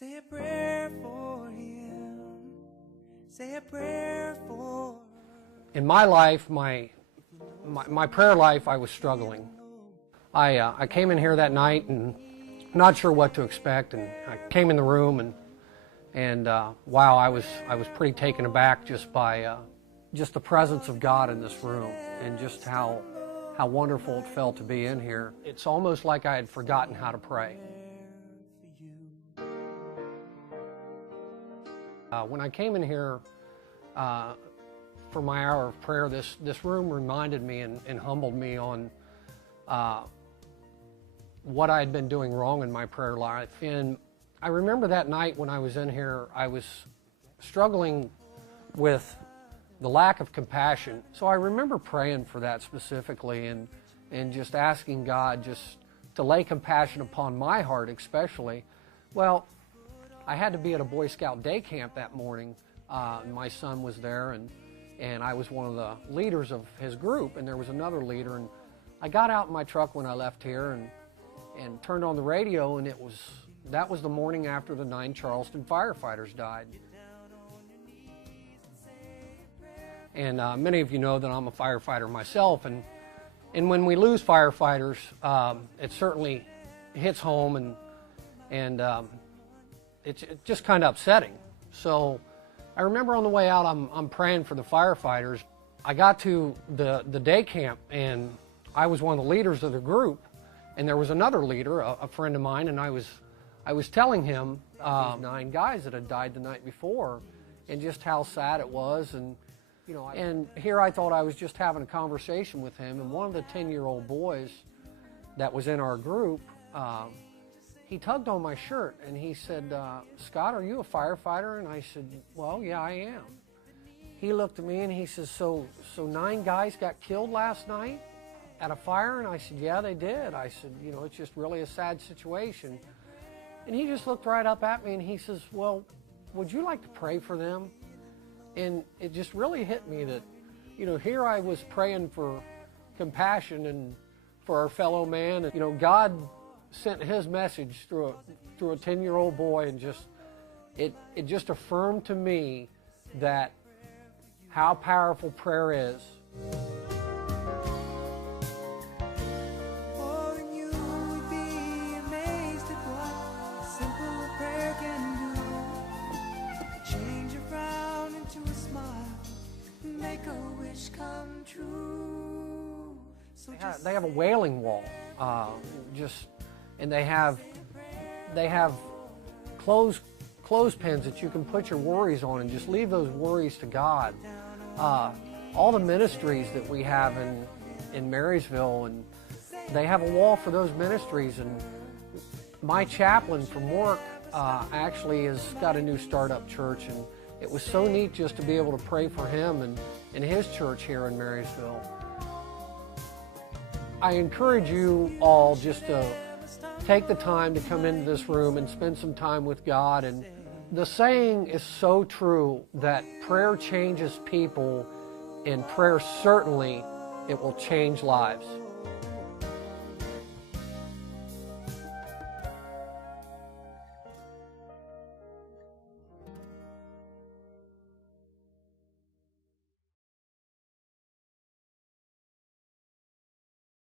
Say a prayer for him. Say a prayer for her. In my life, my prayer life, I was struggling. I came in here that night and not sure what to expect, and I came in the room and wow, I was pretty taken aback just by just the presence of God in this room, and just how wonderful it felt to be in here. It's almost like I had forgotten how to pray. When I came in here for my hour of prayer, this room reminded me and humbled me on what I had been doing wrong in my prayer life. And I remember that night when I was in here, I was struggling with the lack of compassion. So I remember praying for that specifically, and just asking God just to lay compassion upon my heart especially. Well, I had to be at a Boy Scout day camp that morning. My son was there, and I was one of the leaders of his group, and there was another leader. And I got out in my truck when I left here and turned on the radio, and that was the morning after the 9 Charleston firefighters died. And many of you know that I'm a firefighter myself, and when we lose firefighters, it certainly hits home, and it's just kind of upsetting. So I remember on the way out, I'm praying for the firefighters. I got to the day camp, and I was one of the leaders of the group, and there was another leader, a friend of mine, and I was telling him these 9 guys that had died the night before, and just how sad it was. And you know, and here I thought I was just having a conversation with him, and one of the 10-year-old boys that was in our group, he tugged on my shirt and he said, "Scott, are you a firefighter?" And I said, "Well, yeah, I am." He looked at me and he says, so 9 guys got killed last night at a fire?" And I said, "Yeah, they did." I said, "You know, it's just really a sad situation." And he just looked right up at me and he says, "Well, would you like to pray for them?" And it just really hit me that, you know, here I was praying for compassion and for our fellow man, and you know, God sent his message through a 10-year-old boy, and just it just affirmed to me that how powerful prayer is. They have a wailing wall, and they have clothespins that you can put your worries on and just leave those worries to God. All the ministries that we have in Marysville, and they have a wall for those ministries. And my chaplain from work actually has got a new startup church, and it was so neat just to be able to pray for him and his church here in Marysville. I encourage you all just to take the time to come into this room and spend some time with God. And the saying is so true that prayer changes people, and prayer certainly, it will change lives.